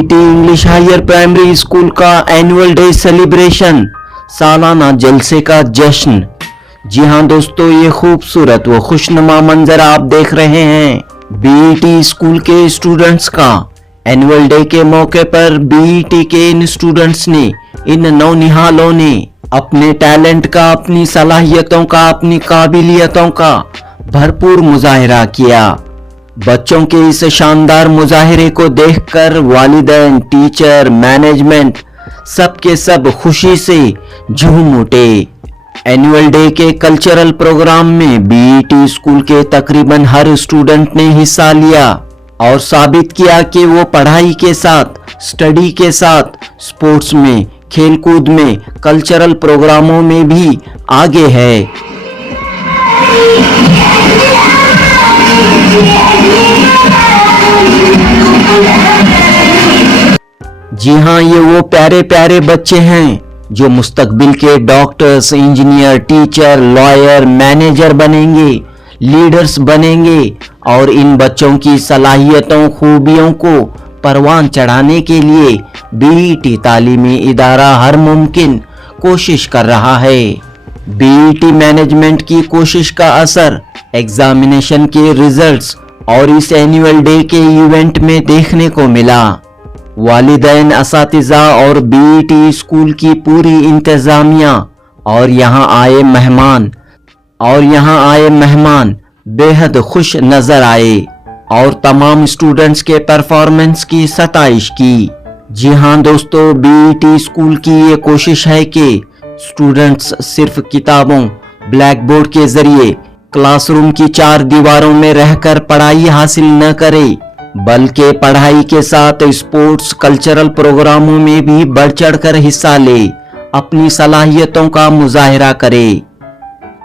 BET English higher primary school का annual day celebration, सालाना जलसे का जश्न। जी हाँ दोस्तों, ये खूबसूरत व खुशनुमा मंजर आप देख रहे हैं बीईटी स्कूल के स्टूडेंट्स का। एनुअल डे के मौके पर बीईटी के इन स्टूडेंट्स ने, इन नौनिहालों ने अपने टैलेंट का, अपनी सलाहियतों का, अपनी काबिलियतों का भरपूर मुजाहिरा किया। बच्चों के इस शानदार मुजाहिरे को देखकर वालिदैन, टीचर, मैनेजमेंट सब के सब खुशी से झूम उठे। एनुअल डे के कल्चरल प्रोग्राम में बीईटी स्कूल के तकरीबन हर स्टूडेंट ने हिस्सा लिया और साबित किया कि वो पढ़ाई के साथ, स्टडी के साथ, स्पोर्ट्स में, खेलकूद में, कल्चरल प्रोग्रामों में भी आगे है। जी हाँ, ये वो प्यारे प्यारे बच्चे हैं जो मुस्तकबिल के doctors, engineer, teacher, lawyer, manager बनेंगे, लीडर्स बनेंगे और इन बच्चों की सलाहियतों, खूबियों को परवान चढ़ाने के लिए बीईटी तालीमी इदारा हर मुमकिन कोशिश कर रहा है। बीईटी मैनेजमेंट की कोशिश का असर एग्जामिनेशन के रिजल्ट्स और इस एनुअल डे के इवेंट में देखने को मिला। वालिदैन, असातिज़ा और बीईटी स्कूल की पूरी इंतजामिया और यहाँ आए मेहमान बेहद खुश नजर आए और तमाम स्टूडेंट्स के परफॉर्मेंस की सताइश की। जी हाँ दोस्तों, बीईटी स्कूल की ये कोशिश है कि स्टूडेंट्स सिर्फ किताबों, ब्लैक बोर्ड के जरिए क्लासरूम की चार दीवारों में रहकर पढ़ाई हासिल न करे, बल्कि पढ़ाई के साथ स्पोर्ट्स, कल्चरल प्रोग्रामों में भी बढ़ चढ़कर हिस्सा ले, अपनी सलाहियतों का मुजाहिरा करे।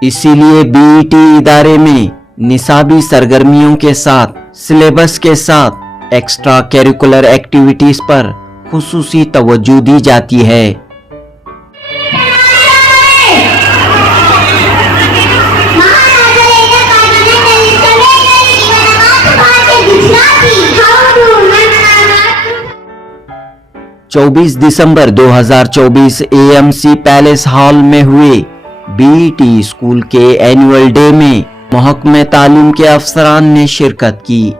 इसीलिए बीईटी इदारे में निसाबी सरगर्मियों के साथ, सिलेबस के साथ एक्स्ट्रा करिकुलर एक्टिविटीज पर खुसूसी तवज्जो दी जाती है। 24 दिसंबर 2024 एएमसी पैलेस हॉल में हुए बीईटी स्कूल के एनुअल डे में महकमे तालीम के अफसरान ने शिरकत की।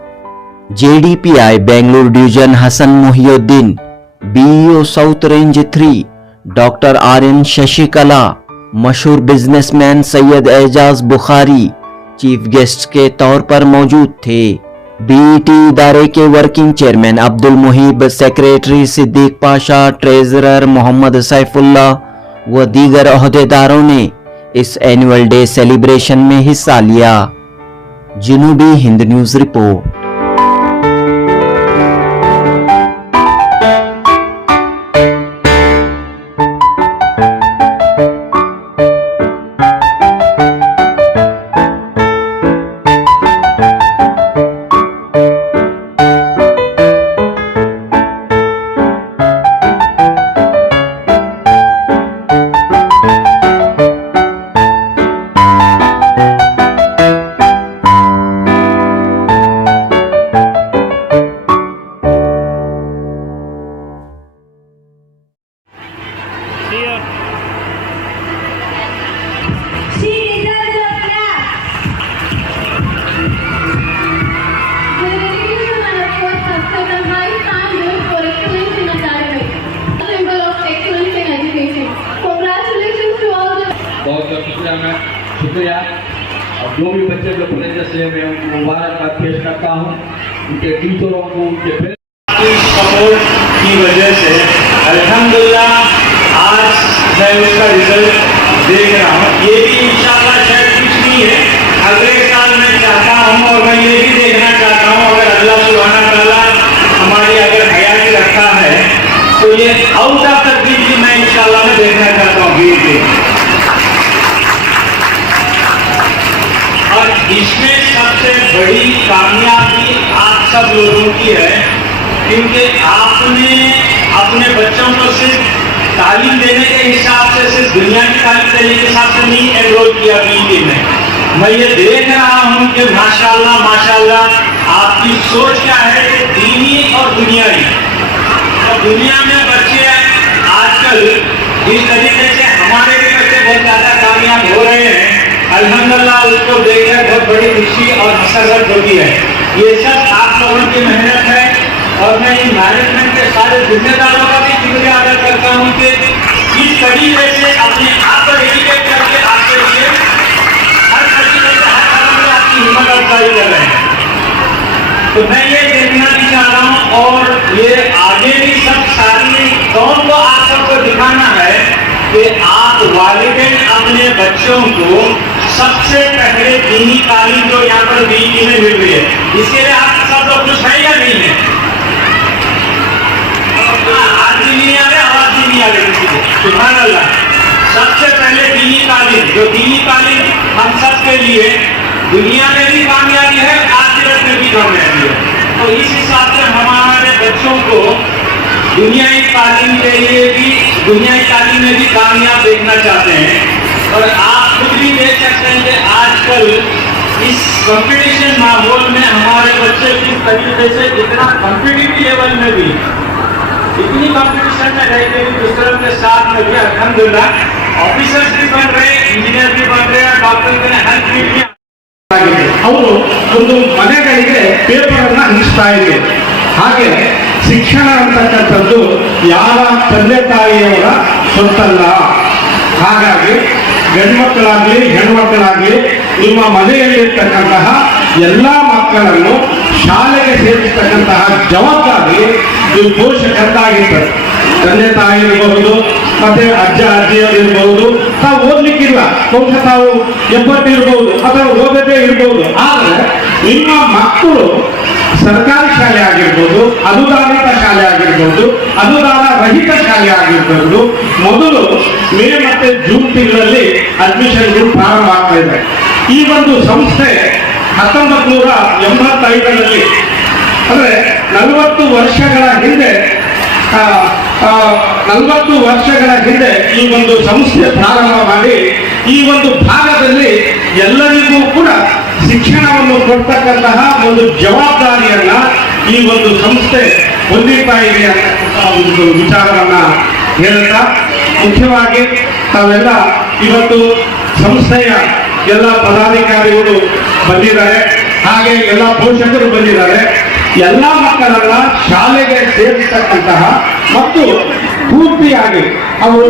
JDPI Bengaluru division Hasan Muhiuddin, BEO south range 3 doctor RN Shashikala, मशहूर businessman Syed Ejaz Bukhari chief guest के तौर पर मौजूद थे। बीईटी इदारे के working chairman Abdul Muhib, secretary Siddiq Pasha, treasurer Mohammad Saifulla व दीगर ओहदेदारों ने इस एनुअल डे सेलिब्रेशन में हिस्सा लिया। जनूबी हिंद न्यूज रिपोर्ट। शुक्रिया। और जो भी बच्चे जो प्लेजर्स ले, मैं उनको मुबारकबाद पेश करता हूँ, उनके टीचरों को, उनके सपोर्ट की वजह से अल्हम्दुलिल्लाह आज मैं उसका रिजल्ट देख रहा हूँ। ये भी इंशाअल्लाह शायद कुछ नहीं है, अगले साल मैं चाहता हूँ और मैं ये भी देखना चाहता हूँ, अगर अल्लाह सुब्हानहू व तआला हमारी अगर हयात रखा है तो ये आउट ऑफ द भी मैं इंशाअल्लाह में देखना चाहता हूँ। और इसमें सबसे बड़ी कामयाबी आप सब लोगों की है, क्योंकि आपने अपने बच्चों को सिर्फ तालीम देने के हिसाब से, सिर्फ दुनिया की तालीम देने के हिसाब से नहीं एनरोल किया बीईटी में। मैं ये देख रहा हूँ कि माशाल्लाह माशाल्लाह आपकी सोच क्या है कि दीनी और दुनियावी और दुनिया में बच्चे आजकल जिस तरीके से हमारे भी बच्चे बहुत ज्यादा कामयाब हो रहे हैं, अल्हम्दुलिल्लाह उसको देखकर बहुत बड़ी खुशी और मसरत होती है। ये सब आप लोगों की मेहनत है और मैं इन मैनेजमेंट के सारे जिम्मेदारों का भी शुक्रिया अदा करता हूँ कि इस तरीके से अपने आप को डेडिकेट करके आपके लिए हर तरीके से हर कदम में आपकी हिम्मत अफजाई कर रहे हैं। तो मैं ये देखना भी चाह रहा हूँ और ये आगे भी सब सारी कौम को आप सबको दिखाना है कि आप वालिदैन अपने बच्चों को सबसे पहले दीनी तालीम जो यहाँ पर बीई में मिल रही है, इसके लिए आप सब लोग खुश है या नहीं है? आज भी नहीं आ रहे, आवाज भी नहीं आ रही किसी को। सुभान अल्लाह। सबसे पहले दीनी तालीम, जो दीनी तालीम हम सब के लिए दुनिया में भी कामयाबी है, आखिरत में भी कामयाबी है। तो इस हिसाब से हमारे बच्चों को दुनियाई तालीम के लिए भी, दुनियाई तालीम में भी कामयाब देखना चाहते हैं। और आप खुद भी देख सकते हैं कि आजकल इस कंपटीशन माहौल में हमारे बच्चे किस तरीके से इतना कॉम्पिटिटिव लेवल में भी, इतनी कंपटीशन में रहते हुए दूसरों के साथ में भी अल्हम्दुलिल्लाह ऑफिसर्स भी बन रहे, इंजीनियर भी बन रहे हैं, डॉक्टर के हर फील्ड में ಅವರು ಒಂದು ಮನೆಗಳಿಗೆ ಪೇಪರ್ ಅನ್ನ ಹಂಚ್ತಾ ಇದೆ. ಹಾಗೆ ಶಿಕ್ಷಣ ಅಂತಕ್ಕಂಥದ್ದು ಯಾವ ತಂದೆ ತಾಯಿಯವರ ಸೊತ್ತಲ್ಲ. ಹಾಗಾಗಿ ಗಂಡು ಮಕ್ಕಳಾಗ್ಲಿ ಹೆಣ್ಮಕ್ಕಳಾಗ್ಲಿ ನಿಮ್ಮ ಮನೆಯಲ್ಲಿರ್ತಕ್ಕಂತಹ ಎಲ್ಲ ಮಕ್ಕಳನ್ನು ಶಾಲೆಗೆ ಸೇರಿಸ್ತಕ್ಕಂತಹ ಜವಾಬ್ದಾರಿ ನೀವು ಪೋಷಕರದ್ದಾಗಿರ್ತದೆ. ತಂದೆ ತಾಯಿ ಇರಬಹುದು, ಮತ್ತೆ ಅಜ್ಜ ಅಜ್ಜಿಯವರು ಇರಬಹುದು, ತಾವು ಓದ್ಲಿಕ್ಕಿಲ್ಲ, ಬಹುಶಃ ತಾವು 80 ಇರಬಹುದು ಅಥವಾ ಓದದೇ ಇರಬಹುದು. ಆದರೆ ನಿಮ್ಮ ಮಕ್ಕಳು ಸರ್ಕಾರಿ ಶಾಲೆ ಆಗಿರ್ಬೋದು, ಅನುದಾನಿತ ಶಾಲೆ ಆಗಿರ್ಬೋದು, ಅನುದಾನ ರಹಿತ ಶಾಲೆ ಆಗಿರ್ಬೋದು, ಮೊದಲು ಮೇ ಮತ್ತೆ ಜೂನ್ ತಿಂಗಳಲ್ಲಿ ಅಡ್ಮಿಷನ್ಗಳು ಪ್ರಾರಂಭ ಆಗ್ತಾ ಇದೆ. ಈ ಒಂದು ಸಂಸ್ಥೆ 1985ರಲ್ಲಿ ಅಂದ್ರೆ 40 ವರ್ಷಗಳ ಹಿಂದೆ 40 ವರ್ಷಗಳ ಹಿಂದೆ ಈ ಒಂದು ಸಂಸ್ಥೆ ಪ್ರಾರಂಭ ಮಾಡಿ ಈ ಒಂದು ಭಾಗದಲ್ಲಿ ಎಲ್ಲರಿಗೂ ಕೂಡ ಶಿಕ್ಷಣವನ್ನು ಕೊಡ್ತಕ್ಕಂತಹ ಒಂದು ಜವಾಬ್ದಾರಿಯನ್ನ ಈ ಒಂದು ಸಂಸ್ಥೆ ಹೊಂದಿರ್ತಾ ಇದೆ ಅನ್ನತಕ್ಕಂಥ ಒಂದು ವಿಚಾರವನ್ನ ಹೇಳ್ತಾ, ಮುಖ್ಯವಾಗಿ ತಾವೆಲ್ಲ ಇವತ್ತು ಸಂಸ್ಥೆಯ ಎಲ್ಲ ಪದಾಧಿಕಾರಿಗಳು ಬಂದಿದ್ದಾರೆ, ಹಾಗೆ ಎಲ್ಲ ಪೋಷಕರು ಬಂದಿದ್ದಾರೆ. ಎಲ್ಲ ಮಕ್ಕಳನ್ನ ಶಾಲೆಗೆ ಸೇರಿಸ್ತಕ್ಕಂತಹ ಮತ್ತು ಪೂರ್ತಿಯಾಗಿ ಅವರು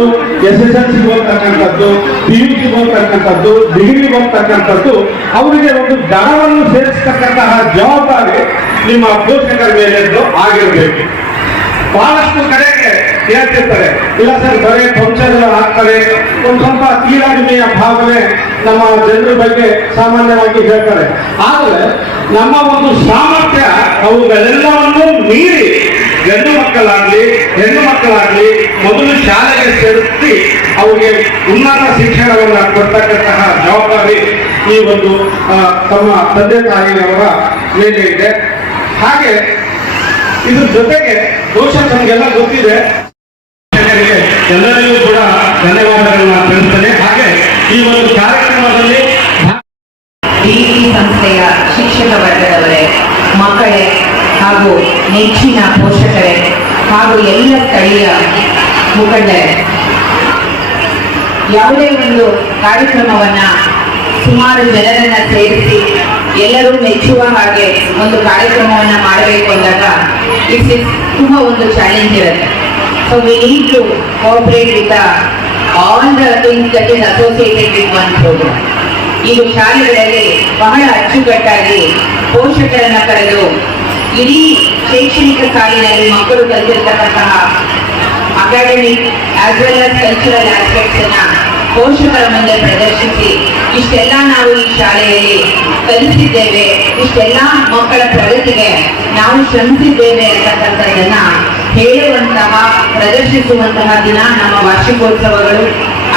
SSLC ಹೋಗ್ತಕ್ಕಂಥದ್ದು, PUC ಹೋಗ್ತಕ್ಕಂಥದ್ದು, ಡಿಗ್ರಿ ಹೋಗ್ತಕ್ಕಂಥದ್ದು, ಅವರಿಗೆ ಒಂದು ದರವನ್ನು ಸೇರಿಸ್ತಕ್ಕಂತಹ ಜವಾಬ್ದಾರಿ ನಿಮ್ಮ ಪೋಷಕರ ಮೇಲೆದ್ದು ಆಗಿರಬೇಕು. ಬಹಳಷ್ಟು ಕಡೆಗೆ ಹೇಳ್ತಿರ್ತಾರೆ, ಇಲ್ಲ ಸರ್ ಬರೀ ಫಂಕ್ಷನ್ ಆಗ್ತಾರೆ, ಒಂದು ಸ್ವಲ್ಪ ತೀರಾಗಿಮೆಯ ಭಾವನೆ ನಮ್ಮ ಜನರ ಬಗ್ಗೆ ಸಾಮಾನ್ಯವಾಗಿ ಹೇಳ್ತಾರೆ. ಆದರೆ ನಮ್ಮ ಒಂದು ಸಾಮರ್ಥ್ಯ ಅವುಗಳೆಲ್ಲವನ್ನೂ ಮೀರಿ ಗಂಡು ಮಕ್ಕಳಾಗ್ಲಿ ಹೆಣ್ಣು ಮಕ್ಕಳಾಗ್ಲಿ ಮೊದಲು ಶಾಲೆಗೆ ಸೇರಿಸಿ ಅವರಿಗೆ ಉನ್ನತ ಶಿಕ್ಷಣವನ್ನು ಕೊಡ್ತಕ್ಕಂತಹ ಜವಾಬ್ದಾರಿ ಈ ಒಂದು ತಮ್ಮ ತಂದೆ ತಾಯಿಯವರ ಮೇಲೆ ಇದೆ. ಹಾಗೆ ಇದ್ರ ಜೊತೆಗೆ ಬಹುಶಃ ನಮಗೆಲ್ಲ ಗೊತ್ತಿದೆ, ಎಲ್ಲರಿಗೂ ಕೂಡ ಧನ್ಯವಾದಗಳನ್ನ ತಿಳಿಸ್ತೇನೆ. ಹಾಗೆ ಈ ಒಂದು ಕಾರ್ಯಕ್ರಮದಲ್ಲಿ BE ಸಂಸ್ಥೆಯ ಶಿಕ್ಷಕ ವರ್ಗದವರೇ, ಮಕ್ಕಳೇ ಹಾಗೂ ನೆಚ್ಚಿನ ಪೋಷಕರೇ ಹಾಗೂ ಎಲ್ಲ ಸ್ಥಳೀಯ ಮುಖಂಡರೇ, ಯಾವುದೇ ಒಂದು ಕಾರ್ಯಕ್ರಮವನ್ನ ಸುಮಾರು ಜನರನ್ನ ಸೇರಿಸಿ ಎಲ್ಲರೂ ಮೆಚ್ಚುವ ಹಾಗೆ ಒಂದು ಕಾರ್ಯಕ್ರಮವನ್ನ ಮಾಡಬೇಕು ಅಂದಾಗ ಇಟ್ಸ್ ತುಂಬಾ ಒಂದು ಚಾಲೆಂಜ್ ಇರುತ್ತೆ. So we need to cooperate with all the things that is associated with one program. ಈಗ ಶಾಲೆಗಳಲ್ಲಿ ಬಹಳ ಅಚ್ಚುಕಟ್ಟಾಗಿ ಪೋಷಕರನ್ನ ಕರೆದು ಇಡೀ ಶೈಕ್ಷಣಿಕ ಸಾಲಿನಲ್ಲಿ ಮಕ್ಕಳು ಕಲಿತಿರ್ತಕ್ಕಂತಹ academic as well as cultural aspects ಅನ್ನ ಪೋಷಕರ ಮುಂದೆ ಪ್ರದರ್ಶಿಸಿ, ಇಷ್ಟೆಲ್ಲ ನಾವು ಈ ಶಾಲೆಯಲ್ಲಿ ಕಲಿಸಿದ್ದೇವೆ, ಇಷ್ಟೆಲ್ಲ ಮಕ್ಕಳ ಪ್ರಗತಿಗೆ ನಾವು ಶ್ರಮಿಸಿದ್ದೇವೆ ಅಂತಕ್ಕಂಥದ್ದನ್ನ ಹೇಳುವಂತಹ ಪ್ರದರ್ಶಿಸುವಂತಹ ದಿನ ನಮ್ಮ ವಾರ್ಷಿಕೋತ್ಸವಗಳು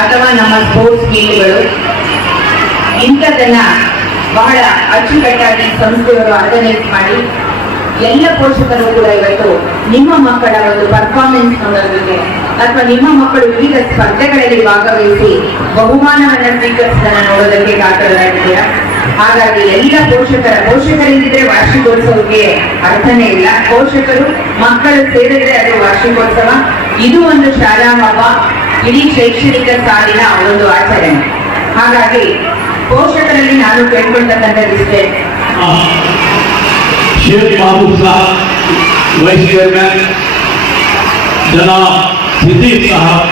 ಅಥವಾ ನಮ್ಮ ಸ್ಪೋರ್ಟ್ಸ್ ಮೀಟ್ಗಳು. ಇಂಥದನ್ನ ಬಹಳ ಅಚ್ಚುಕಟ್ಟಾಗಿ ಸಂಸ್ಥೆಯವರು ಆರ್ಗನೈಸ್ ಮಾಡಿ ಎಲ್ಲ ಪೋಷಕರು ಕೂಡ ಇವತ್ತು ನಿಮ್ಮ ಮಕ್ಕಳ ಒಂದು ಪರ್ಫಾರ್ಮೆನ್ಸ್ ನೋಡೋದಕ್ಕೆ ಅಥವಾ ನಿಮ್ಮ ಮಕ್ಕಳು ವಿವಿಧ ಸ್ಪರ್ಧೆಗಳಲ್ಲಿ ಭಾಗವಹಿಸಿ ಬಹುಮಾನವನ್ನು ಸ್ವೀಕರಿಸಿದನ್ನು ನೋಡೋದಕ್ಕೆ ಕಾತರರಾಗಿದ್ದಾರೆ. ಇದ್ದೀರಾ. ಹಾಗಾಗಿ ಎಲ್ಲ ಪೋಷಕರಿಂದಿದ್ರೆ ವಾರ್ಷಿಕೋತ್ಸವಕ್ಕೆ ಅರ್ಥನೇ ಇಲ್ಲ. ಪೋಷಕರು ಮಕ್ಕಳು ಸೇರಿದ್ರೆ ಅದು ವಾರ್ಷಿಕೋತ್ಸವ. ಇದು ಒಂದು ಶಾಲಾ ಹಬ್ಬ, ಇಡೀ ಶೈಕ್ಷಣಿಕ ಸಾಲಿನ ಒಂದು ಆಚರಣೆ. ಹಾಗಾಗಿ ಪೋಷಕರಲ್ಲಿ ನಾನು ಕೇಳ್ಕೊಳ್ತಕ್ಕಂಥದ್ದಿಷ್ಟೇ. शेख महबूब साहब वाइस चेयरमैन, जनाब सिद्दीक साहब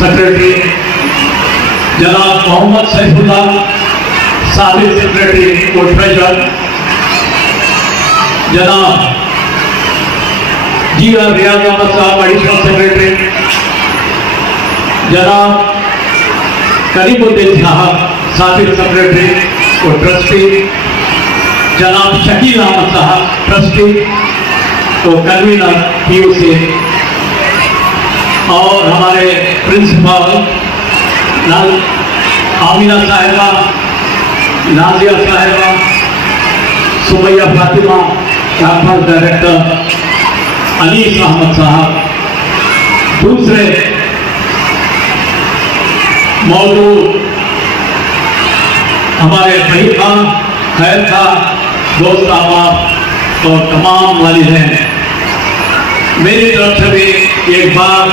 सेक्रेटरी, जनाब मोहम्मद सैफुल्ला साबिक सेक्रेटरी और ट्रेजरर, जनाब जीआर रियाज अहमद साहब एडिशनल सेक्रेटरी, जनाब करीमुद्दीन साहब साबिक सेक्रेटरी और ट्रस्टी, जनाब शकील अहमद साहब ट्रस्टी और कन्वीनर पीयूसी, और हमारे प्रिंसिपल आमिना साहिबा, नाजिया साहिबा, सुमैया फातिमा, कैंपस डायरेक्टर अनीस अहमद साहब, दूसरे मौजूद हमारे भाई खान, खैर था, दोस्त अहबाब और तमाम वालिदैन, मेरी तरफ से भी एक बार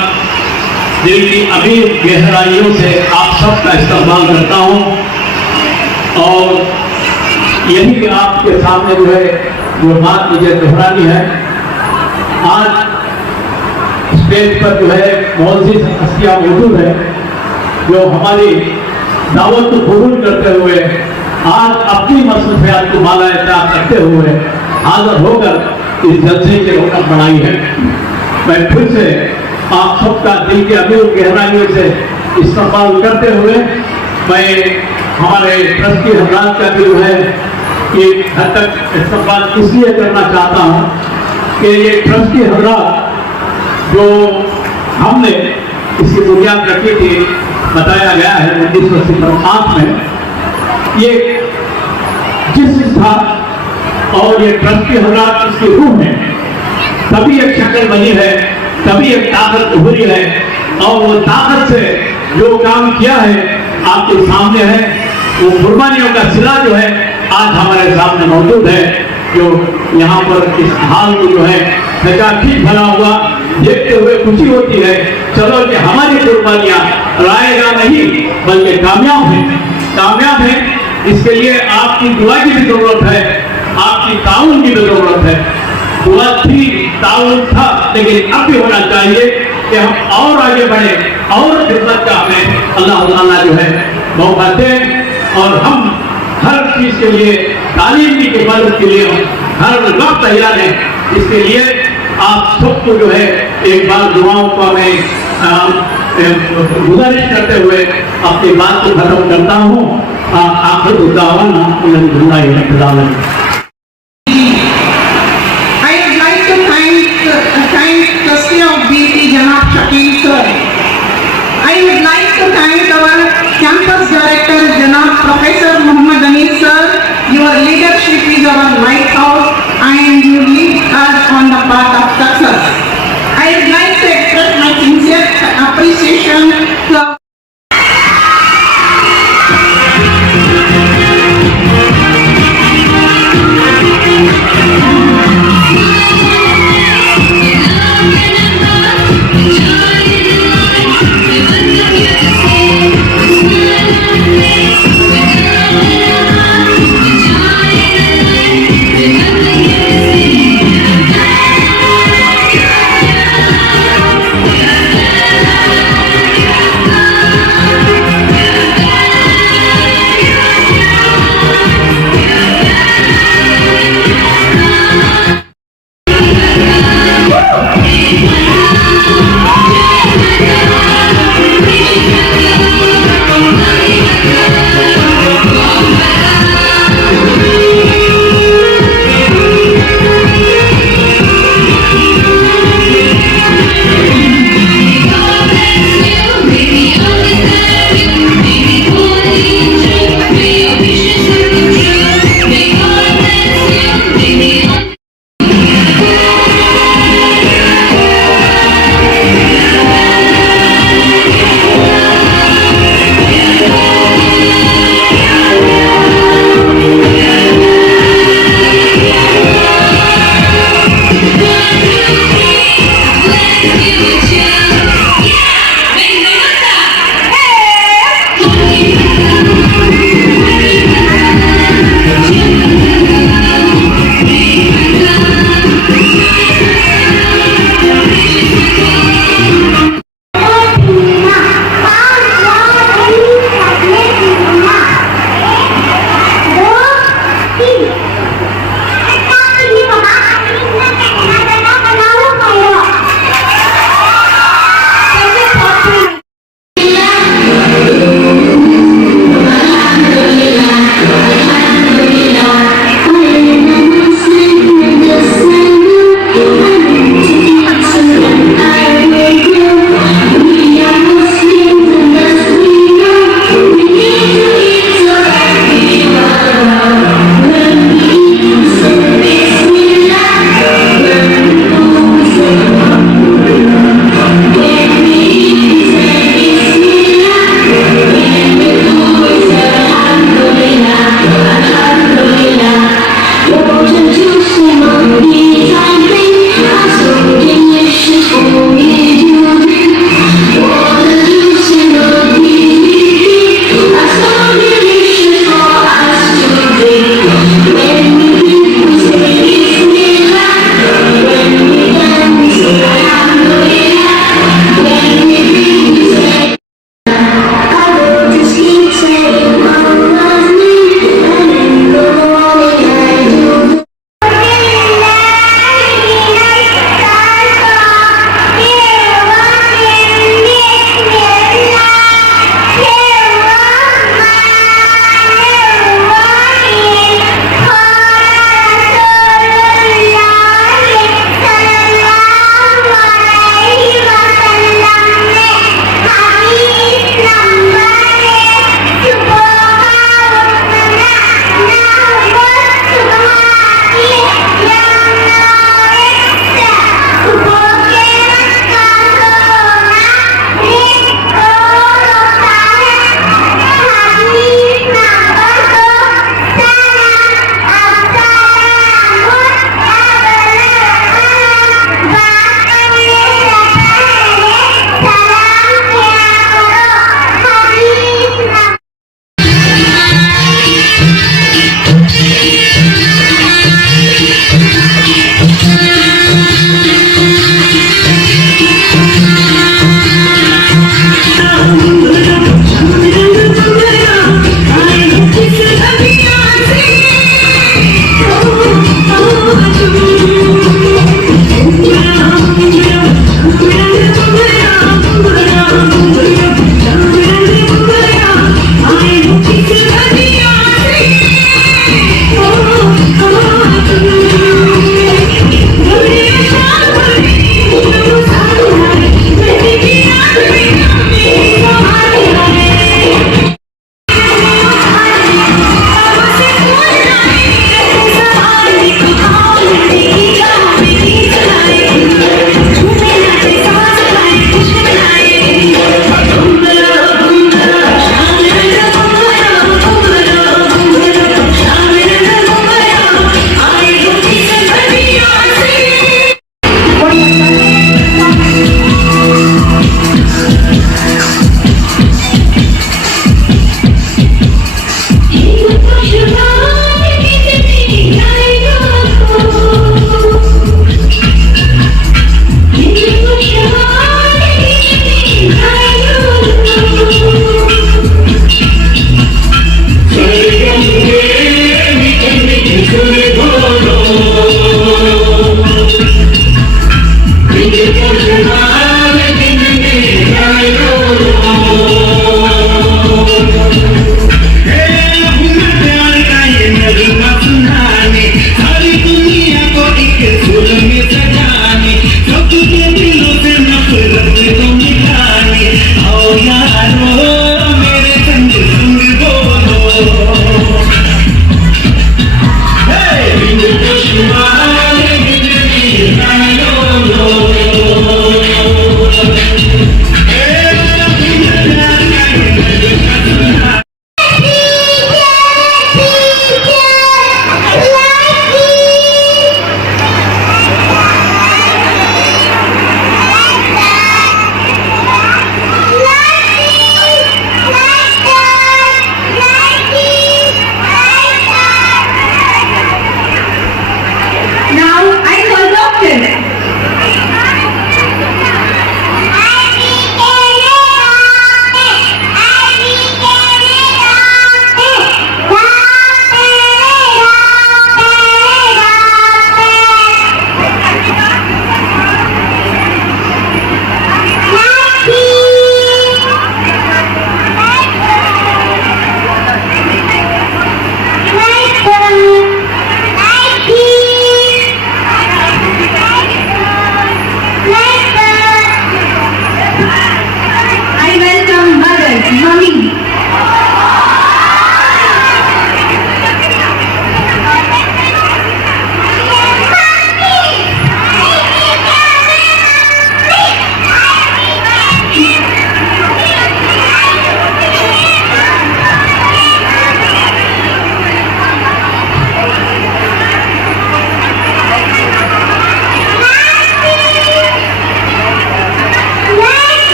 दिल की अमीर गहराइयों से आप सबका इस्तेमाल करता हूँ। और यही आपके सामने जो है जो बात मुझे दोहरानी है, आज स्टेज पर जो है बहुत सी हस्तियाँ मौजूद है जो हमारी दावत को कबूल करते हुए आज अपनी मसरूफियात को माला-ए-ताब करते हुए हाजिर होकर इस जलसे की रौनक बढ़ाई है। मैं फिर से आप सबका दिल के अमीर गहराइयों से इस्तेमाल करते हुए मैं हमारे ट्रस्टी हजरात का भी जो है एक हद तक इस्तेमाल इसलिए करना चाहता हूँ कि ये ट्रस्टी हजरात जो हमने इसकी बुनियाद रखी थी, बताया गया है 1958 में, ये जिस्म था और ये ट्रस्टी हजरात इसकी रूह है, तभी एक शक्ल बनी है, तभी एक ताकत उभरी है। और वो ताकत से जो काम किया है आपके सामने है, वो कुर्बानियों का सिला जो है आज हमारे सामने मौजूद है, जो यहाँ पर इस हाल में जो है सजा ठीक बना हुआ देखते हुए खुशी होती है। चलो कि हमारी कुर्बानियाँ रायगा नहीं बल्कि कामयाब है। इसके लिए आपकी दुआ की भी जरूरत है, आपकी ताउन की भी जरूरत है। दुआ थी, ताउन था, लेकिन अब भी होना चाहिए कि हम और आगे बढ़े और खिदमत का हमें अल्लाह ताला जो है मौका दे। और हम हर चीज के लिए, तालीम की मदद के लिए हर वक्त तैयार हैं। इसके लिए आप सबको जो है एक बार दुआओं को मैं गुजारिश करते हुए अपनी बात को खत्म करता हूँ। आखिर दावाना अल्हम्दुलिल्लाह रब्बिल आलमीन। I would like to thank Trustee of BT Janab Shakil sir. I would like to thank our campus director Janab Professor Muhammad Anis sir. Your leadership is our lighthouse and you lead us on the path of success. I would like to express my sincere appreciation to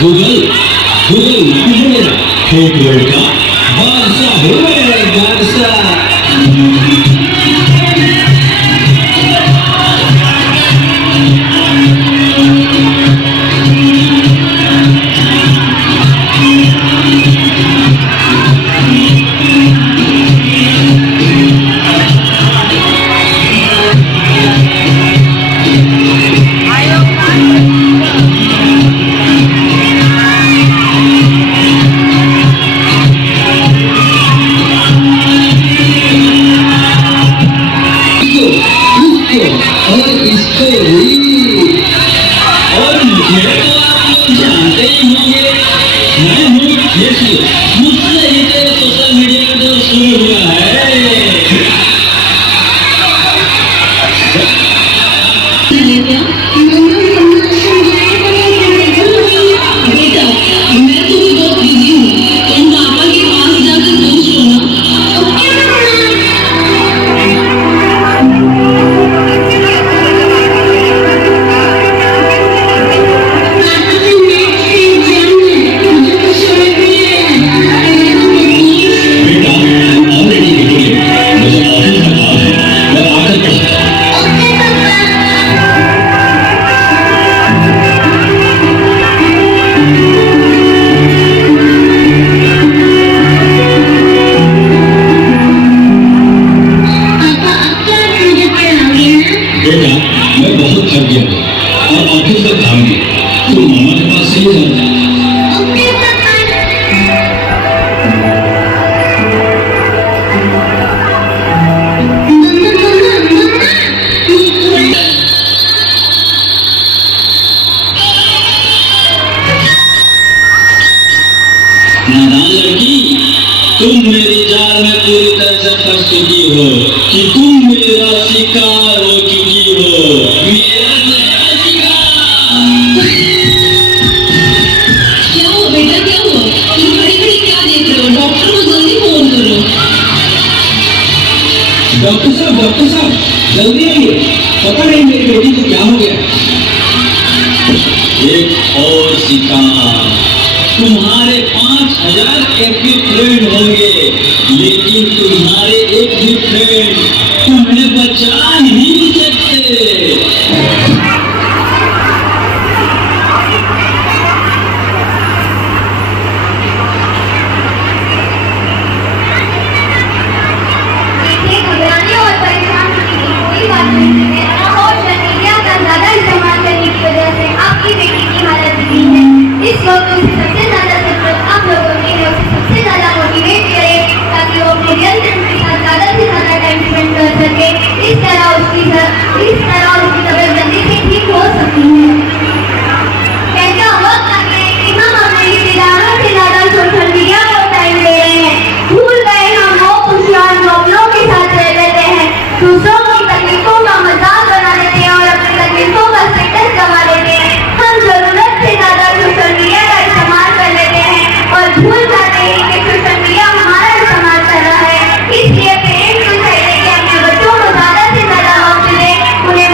Google Google नहीं है मेरा, एक लड़का बादशाह हो गया, बादशाह। और इसको और मुझे तो आप लोग जानते ही होंगे, मैं हूँ यशु, मुझसे ही तो सोशल मीडिया का जो शुरू हुआ है। बेटा, मैं तो भी बहुत बिजी हूँ, तुम पापा के पास जाकर पूछ लो ना। बेटा ऑलरेडी देखिए, मुझे ऑफिस का काम है, मैं आकर पढ़ता हूँ। बेटा मैं बहुत थक गया हूँ और ऑफिस का काम भी, तुम मामा के पास से ही जाना। नादान लड़की, तुम मेरी जाल में पूरी तरह से फंस चुकी हो कि तुम मेरा शिकार हो चुकी हो, मेरा नया शिकार। क्या हुआ बेटा, क्या हुआ? तुम खड़ी खड़ी क्या देख रहे हो? डॉक्टर को जल्दी फोन करो। डॉक्टर साहब जल्दी आइए, पता नहीं मेरी बेटी को क्या हो गया। एक और शिकार, तुम्हारे 5000 एफबी फ्रेंड होंगे, लेकिन तुम्हारे एक भी फ्रेंड तुम्हें बचा ही नहीं सकते। देखिए, घबराने और परेशान होने की कोई बात नहीं है। सोशल मीडिया का ज्यादा इस्तेमाल करने की वजह से आपकी बेटी की हालत बिगड़ी है। इस वक्त उसे सबसे ज्यादा जरूरत आप लोगों की है, उसे सबसे ज्यादा मोटिवेट करें ताकि वो अपने रियल फ्रेंड्स के साथ ज्यादा से ज्यादा टाइम स्पेंड कर सके। इस तरह उसकी तबीयत जल्दी से ठीक हो सकती है। ऐसा वक्त आ गया है कि हम अपने रिश्तेदारों से ज्यादा सोशल मीडिया को टाइम दे रहे हैं। भूल गए हम वो खुशियां जो अपनों के साथ रह लेते हैं, दूसरों की तकलीफों का मजाक बना देते हैं और अपनी तकलीफों का स्टेटस कमा देते हैं। हम जरूरत से ज्यादा सोशल मीडिया का इस्तेमाल कर लेते हैं और भूल जाते हैं कि सोशल मीडिया हमारा इस्तेमाल कर रहा है। इसलिए पेरेंट्स को चाहिए कि अपने बच्चों को ज्यादा से ज्यादा वक्त दें, उन्हें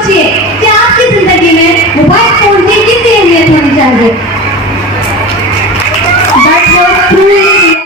सोचिए कि आपकी जिंदगी में मोबाइल फोन की कितनी अहमियत होनी चाहिए। That was truly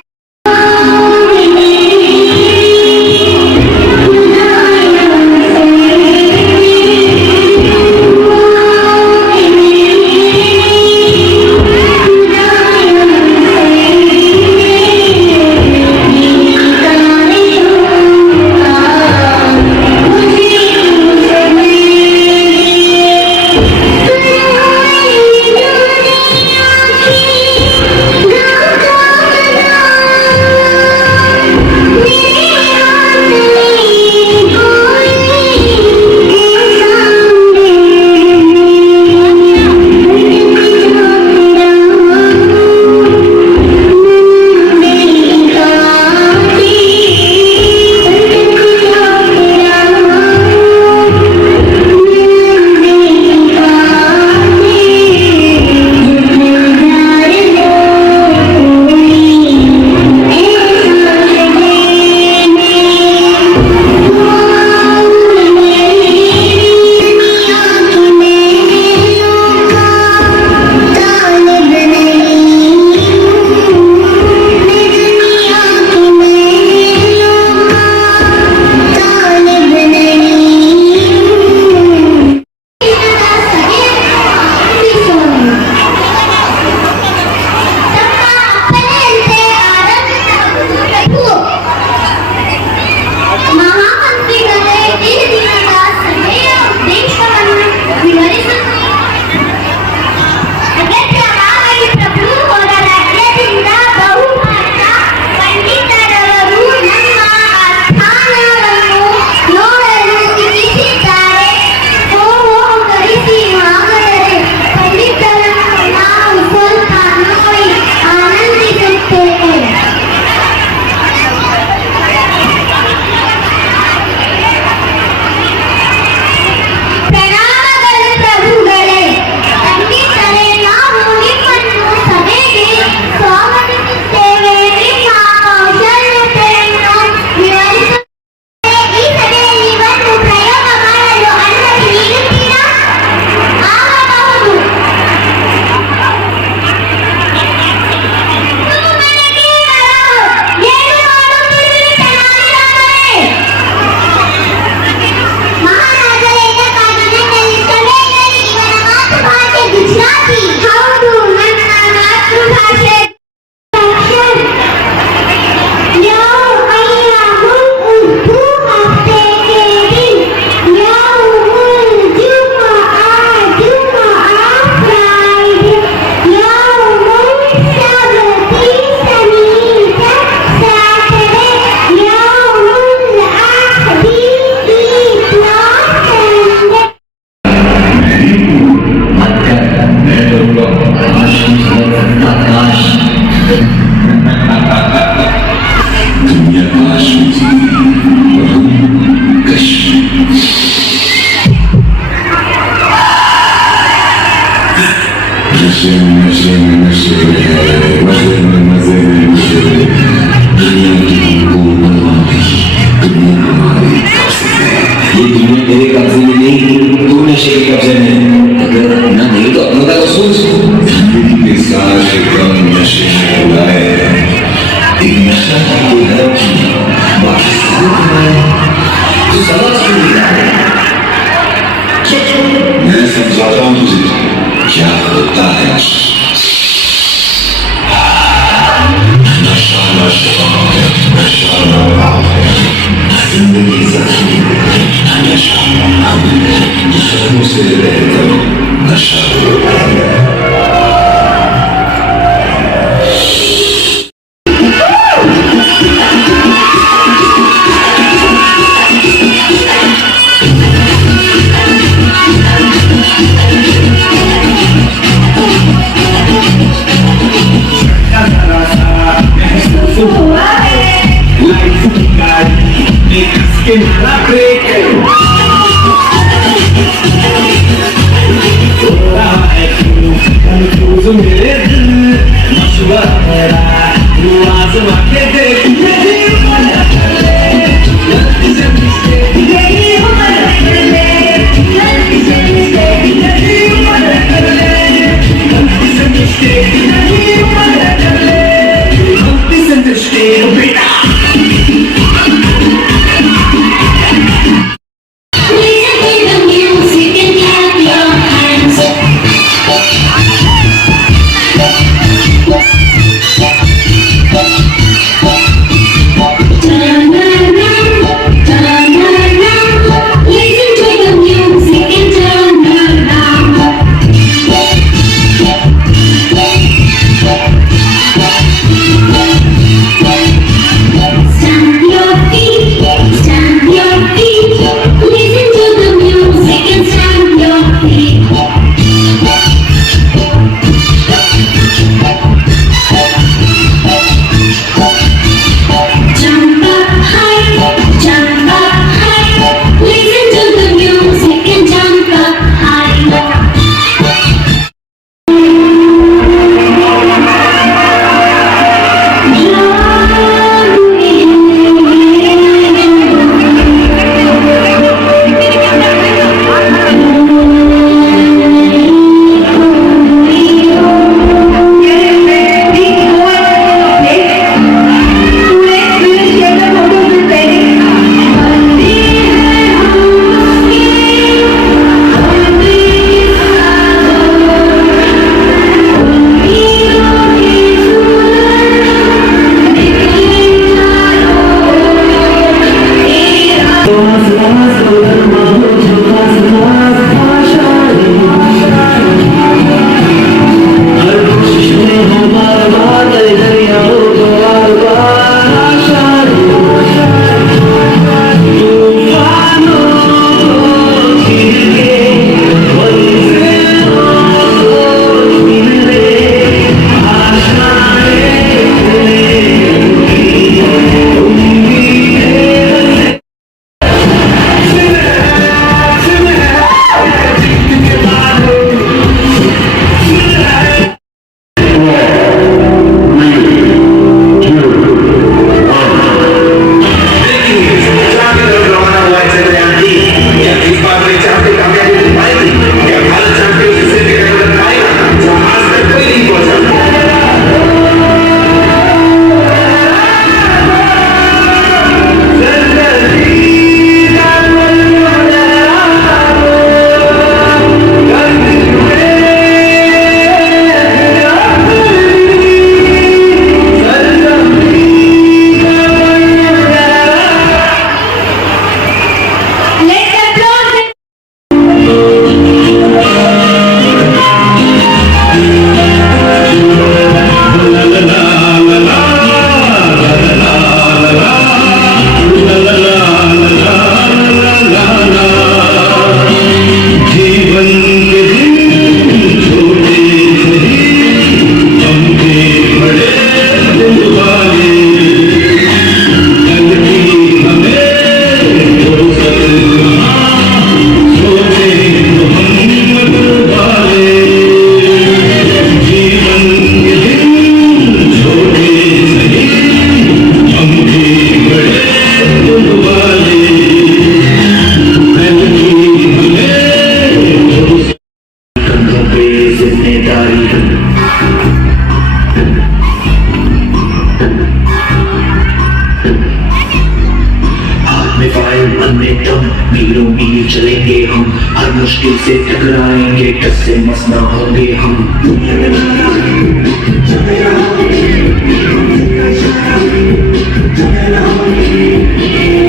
दम, मीलों मील चलेंगे हम, हर मुश्किल से टकराएंगे, टस से मस ना होंगे हम।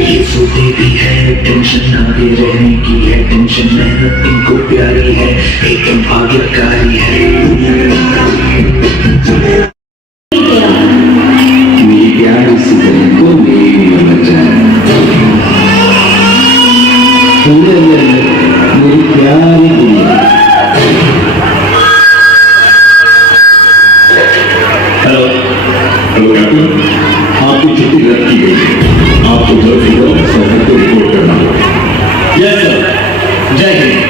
ये सोते भी है, टेंशन आगे रहने की है, टेंशन मेहनत इनको प्यारी है, एकदम आज्ञाकारी है। मेरी प्यारी सी बहन को मेरी बचा मेरी प्यारी दुनिया। हेलो हेलो कैप्टन, आपकी छुट्टी रद्द की गई है, आपको जल्द से जल्द सरहद को रिपोर्ट करना होगा। यस सर, जय हिंद।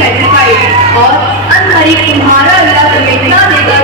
सेटिस्फाइड और अनकरीब तुम्हारा अल्लाह तुम्हें इतना देगा